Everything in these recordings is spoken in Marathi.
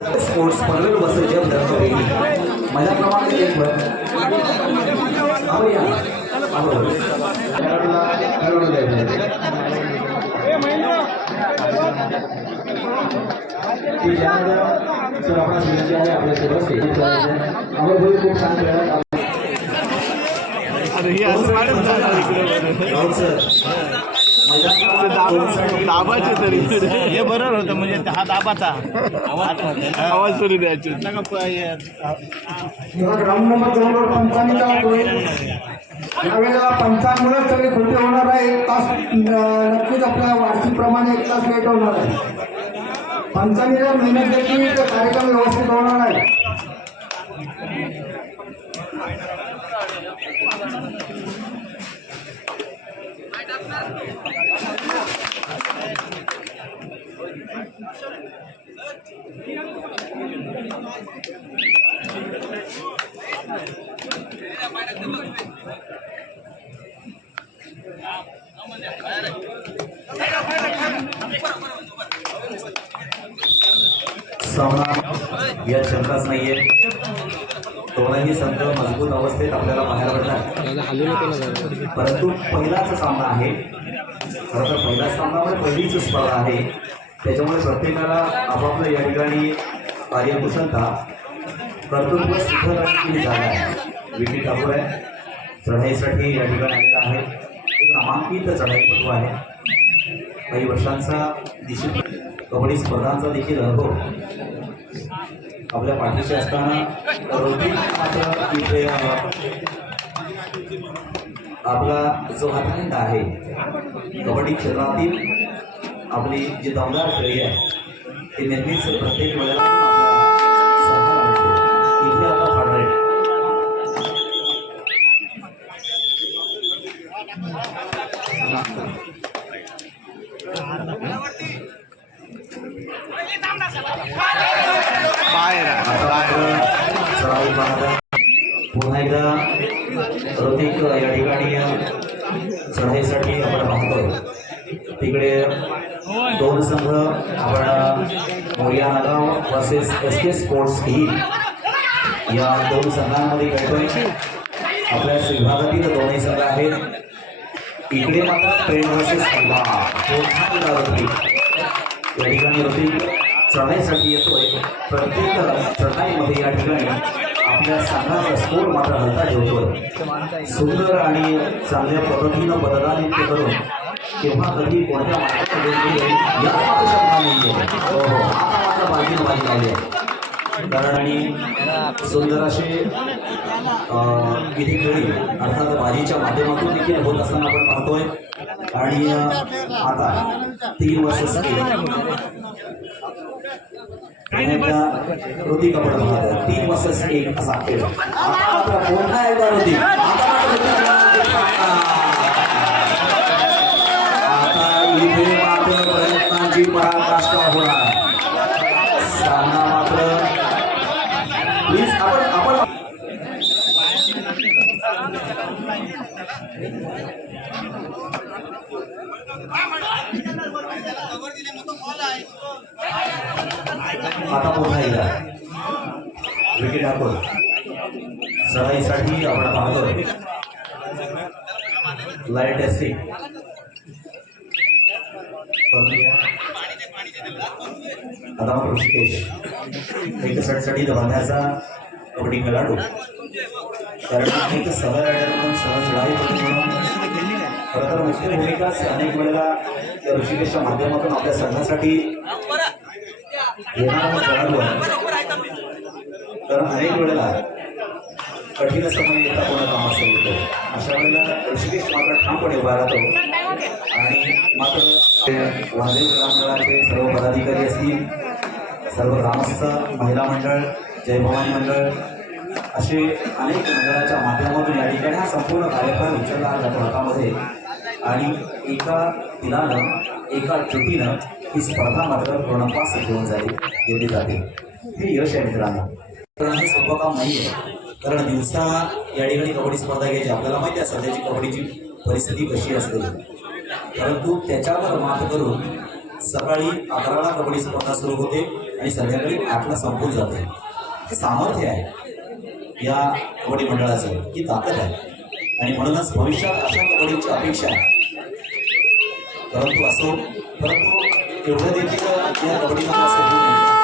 स्पोर्ट्स पनवेल वसई जब धर्मवेदी माझ्या क्रमांक एक वर अहो या अहो मॅडमला हरवलं जायचं ती ज्यामध्ये सर आपला विनंती आहे. आपल्यासोबत आम्हाला बोल खूप छान खेळात अरे हे असं मॅडम सर. दोनसाठी दाबाचे तरी. हे बरोबर होतं म्हणजे हा दाबाचा. आवाज तरी द्यायचे. ग्राउंड नंबर दोन वर यावेळेला पंचांमुळेच सगळे खोटे होणार आहे. एक तास नक्कीच आपल्या वार्षिक प्रमाणे एक तास लेट होणार आहे. पंचांनी जर मेहनत घेतली तर कार्यक्रम व्यवस्थित होणार आहे. सामना या शंकाच नाहीये. दोनही संघ मजबूत अवस्थेत आपल्याला बाहेर पडतात. परंतु पहिलाच सामना आहे. खरं तर पहिला सामना म्हणजे पहिलीच स्पर्धा आहे. त्याच्यामुळे प्रत्येकाला आपापलं या ठिकाणी कार्यकुशलता कर्तृत्व सिद्ध करण्याची झालं आहे. विकी ठाकूर आहे. चढाईसाठी या ठिकाणी आलेला आहे. एक नामांकित चढाईपटू आहे. काही वर्षांचा दिशेत कबड्डी स्पर्धांचा देखील अनुभव. आपल्या पाठीशी असताना आपला जो हातखंड आहे कबड्डी क्षेत्रातील आपली जी दमदार खेळी आहे ती नेहमीच प्रत्येक वेळेला पुन्हा एकदा प्रतीक या ठिकाणी चढाईसाठी आपण पाहतो तिकडे दोन संघ आपण Morya Nagaon versus S K sports team या दोन संघांमध्ये खेळतोय. आपल्या विभागातील दोन्ही संघ आहेत. इकडे मात्र ट्रेन वर्सेस या ठिकाणी ऋतिक चढाईसाठी येतोय. प्रत्येक चढाईमध्ये या ठिकाणी आपल्या संघाचा स्कोर मात्र हलता ठेवतोय. सुंदर आणि चांगल्या पद्धतीनं मतदान इतके करून केव्हा कधी कोणत्या मार्गाने वेगळी येईल मात्र शंका नाहीये हो हो. आता मात्र बाजीनं बाजी लावली आहे कारण आणि सुंदर असे अं, खेळी अर्थात बाजीच्या माध्यमातून देखील होत असताना आपण पाहतोय. आणि आता तीन वर्ष ऋतिक आपण पाहतो तीन वर्सेस एक असा खेळ. आता मात्र पुन्हा एकदा ऋतिक ऋतिक आता इथे मात्र प्रयत्नांची पराकाष्ठा होणार सामना मात्र प्लीज आपण आपण आता पुन्हा एकदा. विकेट ठाकूर सराईसाठी आपण पाहतोय लाइट टेस्टिंग आता मग ऋषिकेश. एक साईडसाठी बांधायचा कबड्डी खेळाडू कारण एक सवय रायडर म्हणून सहज लढाई म्हणून. खरं तर मुख्य भूमिकाच अनेक वेळेला या ऋषिकेशच्या माध्यमातून आपल्या संघासाठी येणारा खेळाडू आहे तर अनेक वेळेला कठीण समय येता कोणा कामाचा येतो. अशा वेळेला ऋषिकेश मात्र ठामपणे उभा राहतो. आणि मात्र वाहदेव ग्रामगणाचे सर्व पदाधिकारी असतील सर्व ग्रामस्थ महिला मंडळ जय भवानी मंडळ असे अनेक मंडळाच्या माध्यमातून या ठिकाणी हा संपूर्ण कार्यक्रम उचलला जातो हातामध्ये. आणि एका तिलानं एका चुकीनं ही स्पर्धा मात्र पूर्णपास घेऊन जाईल घेतली जाते. हे यश आहे मित्रांनो. कारण हे सोपं काम नाही आहे. कारण दिवसा या ठिकाणी कबड्डी स्पर्धा घ्यायची आपल्याला माहिती आहे सध्याची कबड्डीची परिस्थिती कशी असते. परंतु त्याच्यावर मात करून सकाळी अकराला कबड्डी स्पर्धा सुरू होते आणि संध्याकाळी आठला संपून जाते. हे सामर्थ्य आहे या कबड्डी मंडळाचं. ही ताकद आहे. आणि म्हणूनच भविष्यात अशा कबड्डीची अपेक्षा आहे. परंतु असो परंतु एवढं देखील या कबड्डीमध्ये असं होऊ नये.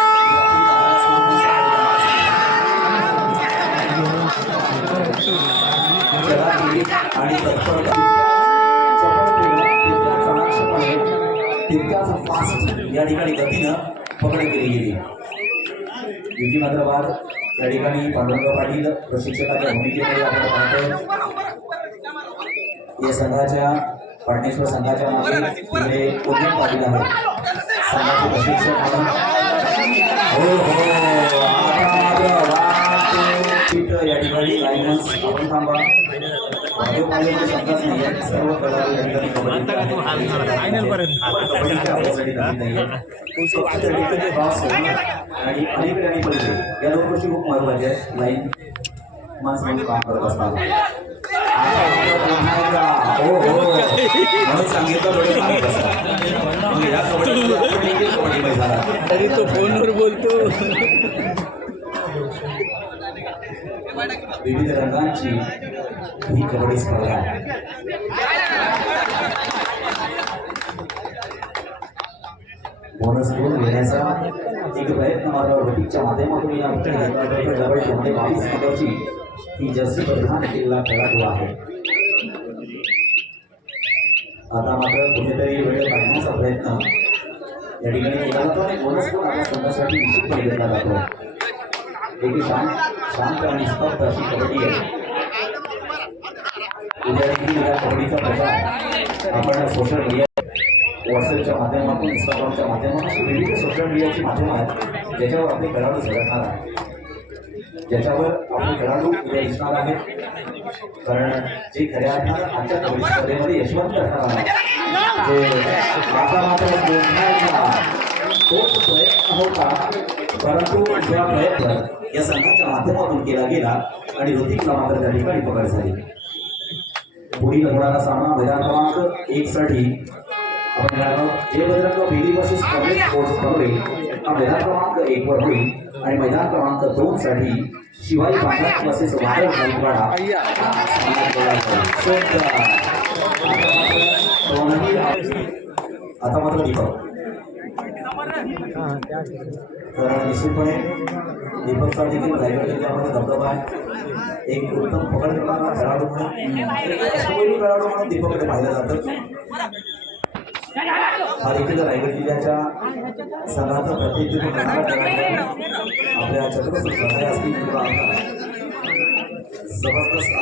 आणि तत्परता तितक्याच फास्ट या ठिकाणी गतीनं पकडली केली गेली. युती मात्र बाद या ठिकाणी पांडुरंग पाटील प्रशिक्षकाच्या भूमिकेमध्ये आपण पाहतोय. या संघाच्या पाटणेश्वर संघाच्या मागे पुढे उन्नत पाटील आहेत. या ठिकाणी आपण थांबा शब्दच नाही आहेत. सर्व कलाकार ठिकाणी आणि पलीकडे या दोन गोष्टी खूप महत्त्वाच्या आहेत. लाईन माणसं म्हणून काम करत असताना हो. हो म्हणून सांगितलं आहे. तरी तो फोनवर बोलतो. विविध रंगांची ही कबड्डी स्पर्धा बोनस गुण घेण्याचा एक प्रयत्न मात्र रोटिकच्या माध्यमातून या मध्ये बावीस नंबरची की जसे प्रधान किल्ला खेळाडू आहे. आता मात्र कुठेतरी वेळ काढण्याचा प्रयत्न. या ठिकाणी केला जातो आणि बोनस पण आता संघासाठी निश्चितपणे घेतला जातो. एक शांत शांत आणि स्तब्ध अशी कबड्डी आहे. उद्या देखील या कबड्डीचा प्रचार आपण सोशल मीडिया व्हॉट्सअपच्या माध्यमातून इंस्टाग्रामच्या माध्यमातून अशी विविध सोशल मीडियाची माध्यमं आहेत ज्याच्यावर आपले खेळाडू झळकणार आहे. ज्याच्यावर आपले खेळाडू उद्या दिसणार आहेत. कारण जे खऱ्या अर्थानं आजच्या कबड्डी स्पर्धेमध्ये यशवंत असणार आहे जे मात्र बोलण्याचा तोच प्रयत्न होता. परंतु जेव्हा प्रयत्न या संघाच्या माध्यमातून केला गेला आणि ऋतिकला मात्र त्या ठिकाणी पकड झाली. पुढील होणारा सामना मैदान क्रमांक एक साठी Jai Bajrang Bali versus public sports Panvel हा मैदान क्रमांक एक वर होईल आणि मैदान क्रमांक दोन साठी शिवाजी पांढरा हा खेळला जाईल. So, आता मात्र दीपक तर निश्चितपणे दीपकचा देखील रायगड जिल्ह्यामध्ये दबदबा आहे एक उत्तम पकड करणारा खेळाडू म्हणून खेळाडू म्हणून दीपकडे पाहिलं जातं हा रायगड जिल्ह्याच्या सणाचं प्रत्येक आपल्या छत्रपती सहाय असतील किंवा जबरदस्त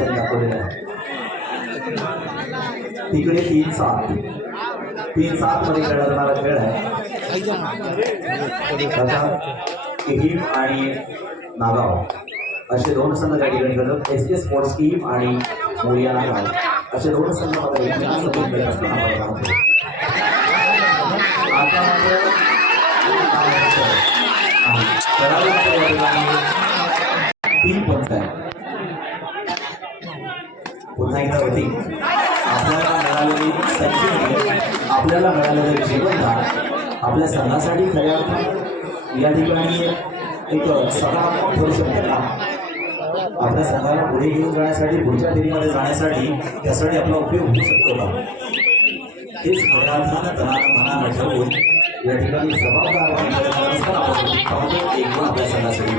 दाखवलेलं आहे. तिकडे तीन सात. तीन सात मध्ये खेळला जाणारा खेळ आहे. त्याच्यात किहीम आणि नागाव. असे दोन संघ त्या ठिकाणी करतात एस के स्पोर्ट्स किहीम आणि मोरिया नागाव असे पाहतो. आता मात्र आहे. तीन पंच पुन्हा एकदा होती आपल्याला मिळालेली संजीवनी आपल्याला मिळालेलं जीवनदान आपल्या संघासाठी खऱ्या या ठिकाणी एक सकारात्मक ठरू शकतं का आपल्या संघाला पुढे घेऊन जाण्यासाठी पुढच्या फेरीमध्ये जाण्यासाठी त्यासाठी आपला उपयोग होऊ शकतो का? तेच खऱ्या अर्थानं मनानं ठरवून या ठिकाणी जबाबदार असताना आपल्या संघासाठी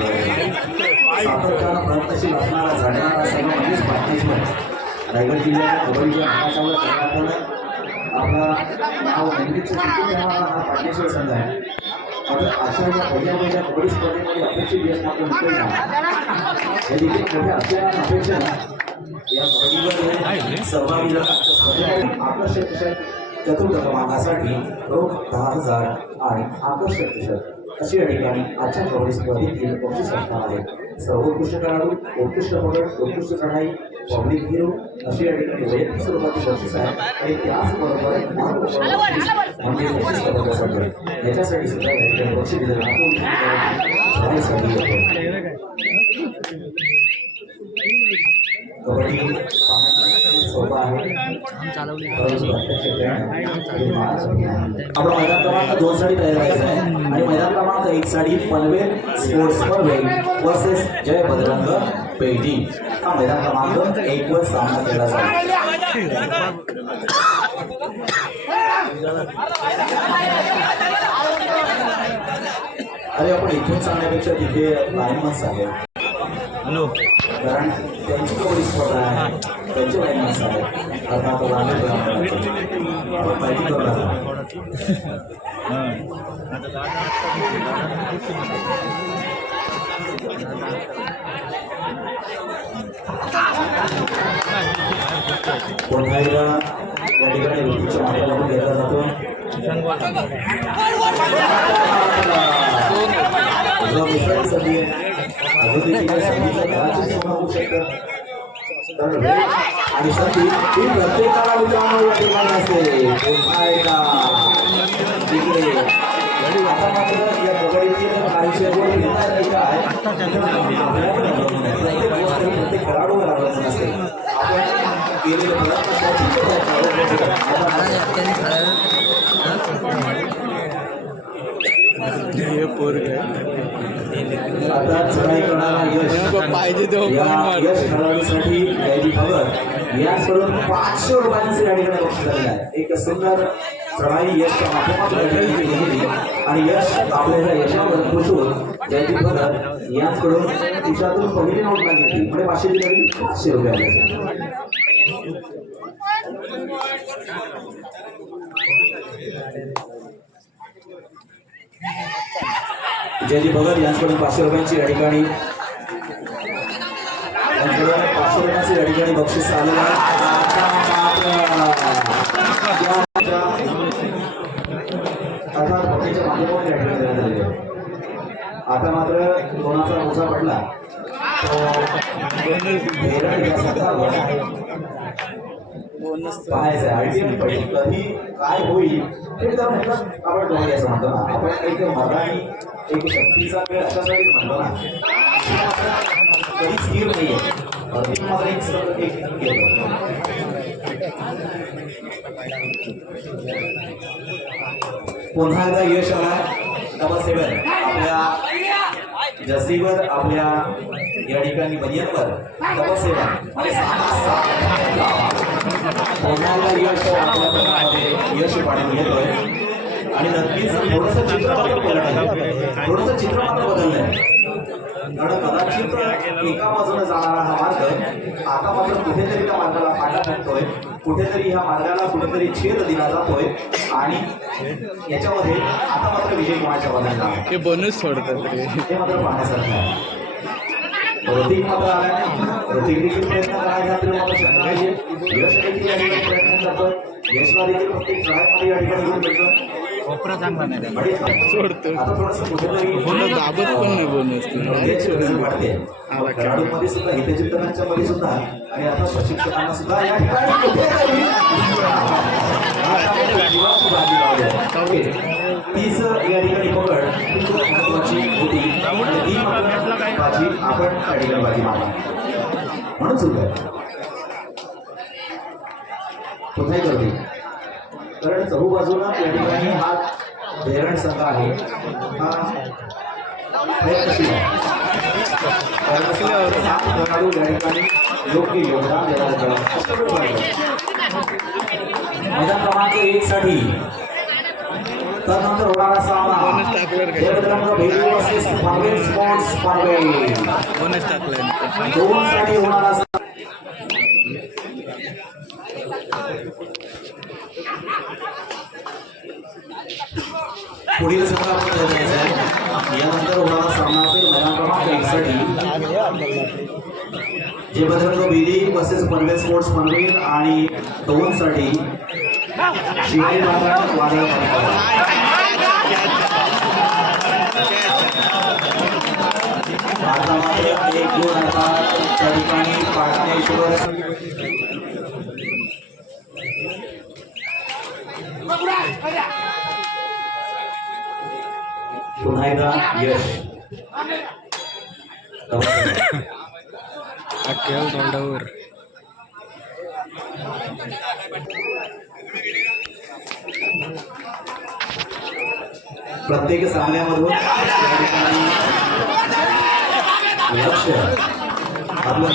सातत्यानं प्रयत्नशील असणारा झडणारा संघ म्हणजेच पाटणेश्वर रायगड जिल्ह्याच्या कबड्डीच्या महाराष्ट्रावर कर्नाटकानं आपला नाव नेहमीच हा पाटेश्वर संघ आहे. आता अशा या पहिल्या पहिल्या कबड्डी स्पर्धेमध्ये अपेक्षित यश मात्र मिळेल ना देखील मोठ्या अपेक्षा या सहभागी आकर्षक चषक चतुर्थ क्रमांकासाठी रोख दहा हजार आणि आकर्षक चषक अशी या ठिकाणी आजच्या कबड्डी स्पर्धेतील बक्षीस असणार आहे सर्वोत्कृष्ट खेळाडू उत्कृष्ट पकड उत्कृष्ट चढाई पब्लिक हिरो अशी या ठिकाणी वैयक्तिक स्वरूपाची बक्षीस आहे आणि त्याचबरोबर म्हणजे बक्षीस याच्यासाठी सुद्धा या ठिकाणी बक्षीस दिलं जातं आपण मैदान क्रमांक दोन साठी तयार व्हायचं आहे. आणि मैदान क्रमांक एक साठी पनवेल स्पोर्ट्स पनवेल वर्सेस जय बजरंग पेटी. हा मैदान क्रमांक एक वर सामना केला जाईल. अरे आपण इथून सांगण्यापेक्षा तिथे लाईन सांगेल हॅलो कारण त्यांची कबड्डी स्पर्धा आहे त्यांची लाईन आहे आता आपण आम्ही आपण माहिती करू लागला पुन्हा एकदा या ठिकाणी ऋतूच्या माध्यमातून घेतला जातो जो दुसरी होऊ शकतं आणि साठी ही प्रत्येकाला मित्रांनो या असते पुन्हा एकदा तिकडे आता मात्र या कबड्डीचे जर काहीशे गोल घेता येते काय प्रत्येक गोष्ट प्रत्येक खेळाडूवर अवलंबून असते आपण केलेले प्रयत्न हे पोरग यश पाहिजे तेव्हा या point मार. यश खेळाडूसाठी याची खबर. याचकडून पाचशे रुपयांचे बक्षीस आहे एक सुंदर चढाई यशच्या गेली. आणि यश आपल्याला यशावर खुश होत जयती भगत यांच्याकडून खिशातून पहिली नोट मागितली. म्हणजे पाचशे दिली पाचशे रुपये जयजी भगत यांच्याकडून पाचशे रुपयांची या ठिकाणी पाचशे रुपयांची या ठिकाणी बक्षीस आलेलं आहे. आता मात्र कोणाचा मोजा पडला तो पाहायचं आहे? अल्टिमेटली कधी काय होईल? हे तर म्हटलं आपण दोन याचं म्हणतो ना. आपण एक मर्दानी एक शक्तीचा खेळ अशासाठीच म्हणतो ना. कधी स्थिर नाहीये. अर्जुन माझा एक सतत एक पुन्हा एकदा यश आला. डबल सेवन आपल्या जसीवर आपल्या या ठिकाणी बनियनवर. डबल सेवन आणि सहा एकदा यश आपल्या प्रकारामध्ये यश पाडून घेतोय. आणि नक्कीच थोडंसं चित्र मात्र बदललंय थोडंसं चित्र मात्र बदललंय कारण कदाचित एका बाजूने जाणारा हा मार्ग आता मात्र कुठेतरी त्या मार्गाला फाटा फुटतोय कुठेतरी ह्या मार्गाला कुठेतरी छेद दिला जातोय. आणि याच्यामध्ये आता मात्र विजय कोणाच्या हे रे. हे मात्र पाहण्यासारखं आहे. ऋतिक मात्र आल्याने ऋतिक देखील प्रयत्न करायचा तरी मात्र नाहीये यश देखील या ठिकाणी प्रयत्न करतोय. यशला देखील प्रत्येक ट्रायमध्ये या ठिकाणी घेऊन जायचं कोपरा चांगला नाही त्याला. आणि सोडतो आता थोडंसं कुठेतरी बोनस दाबत पण नाही बोनस याची गरज वाटते खेळाडूंमध्ये सुद्धा हितचिंतकांच्या मध्ये सुद्धा आणि आता प्रशिक्षकांना सुद्धा या ठिकाणी. तीच या ठिकाणी पकड ही खूप महत्वाची बाजी आपण त्या ठिकाणी बाजी मारला म्हणून सुद्धा पुन्हा कारण चहू बाजूला या ठिकाणी हा धैरण संघ आहे. हा प्रयत्नशील सात खेळाडू या ठिकाणी योग्य योगदान देणार मैदान क्रमांक एक साठी त्यानंतर होणारा सामना टाकलं रे. वर्सेस टाकलाय दोन साठी होणारा पुढील सत्र यानंतर होणारा सामना असेल मैदान क्रमांक एक साठी जे बजरंग बेदी वर्सेस पनवेल स्पोर्ट्स पनवेल आणि दोन साठी शिवाजी महाराज वादळ पनवेल. आता मात्र एक गुण अर्थात त्या ठिकाणी पाटणेश्वर पुन्हा एकदा यश ठेव तोंडावर प्रत्येक सामन्यामधून लक्ष. आपलं.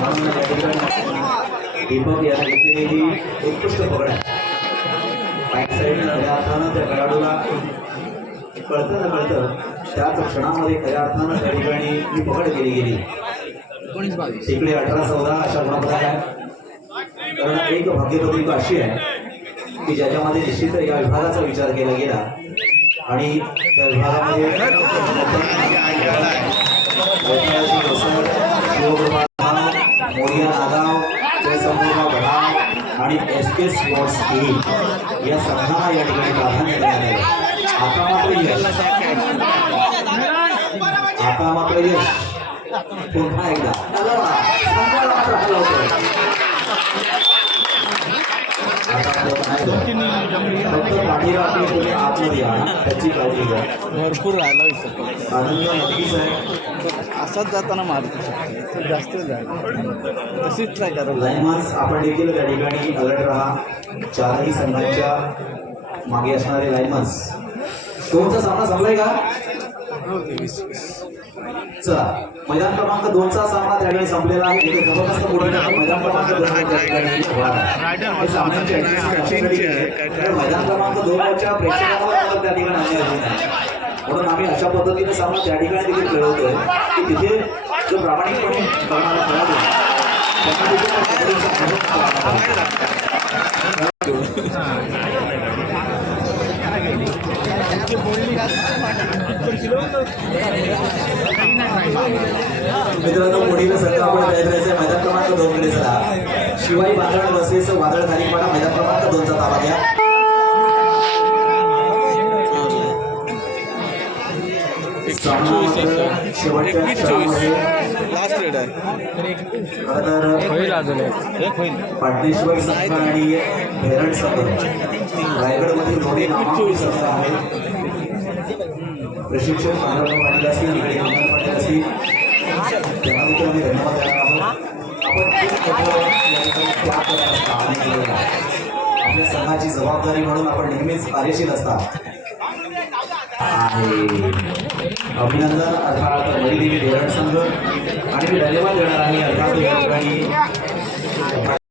म्हणून या ठिकाणी दीपक घेतलेली उत्कृष्ट पकड बॅक खऱ्या अर्थानं त्या खेळाडूला कळतं ना कळतं त्याच क्षणामध्ये खऱ्या अर्थानं त्या ठिकाणी ही पकड केली गेली. तिकडे अठरा चौदा अशा गुणपदक आहे कारण एक भाग्यपत्रिका अशी आहे की ज्याच्यामध्ये निश्चित या विभागाचा विचार केला गेला आणि त्या विभागामध्ये मोरिया नागाव जयसंपूर्ण भडाव आणि एस के स्पोर्ट्स टीम या संघाला या ठिकाणी प्राधान्य देण्यात आले. आता मात्र यश. आता मात्र यश. पुन्हा एकदा. भरपूर राहिला आनंद असाच जाताना मारतो शकतो. जास्त तशीच ट्राय करायला आपण देखील त्या ठिकाणी अलर्ट राहा. चारही संघांच्या मागे असणारे लायमन्स दोनचा सामना संपलाय का? चला. मैदान क्रमांक दोनचा सामना त्या ठिकाणी संपलेला आहे. इथे जबरदस्त मैदान क्रमांक दोन मैदान क्रमांक दोन वरच्या प्रेक्षकांवर त्या ठिकाणी. म्हणून आम्ही अशा पद्धतीने सामना त्या ठिकाणी देखील खेळवतोय की तिथे जो प्रामाणिकपणे करणारा खेळाडू मित्रांनो पुढील संघ आपण तयार करायचा मैदान क्रमांक दोन कडे चला. शिवाई बांधण बसेस वादळ खालीपाडा मैदान क्रमांक दोनचा ताबा घ्या. लास्ट रेड आहे. खरं तर होईल अजून एक. होईल. पाटणेश्वर संघ आणि भेरड संघ. रायगडमधील दोन्ही नामांकित संघ आहेत. प्रशिक्षक माधवराव पाटील असतील इकडे अमोल पाटील असतील. त्यांना देखील आम्ही धन्यवाद देणार आहोत. आपण खूप मोठं त्याग करत असता अनेक वेळेला. आपल्या संघाची जबाबदारी म्हणून आपण नेहमीच कार्यशील असता. आहे. अभिनंदन अर्थात मरीदेवी धोरण संघ. आणि मी धन्यवाद देणार आहे अर्थात या ठिकाणी.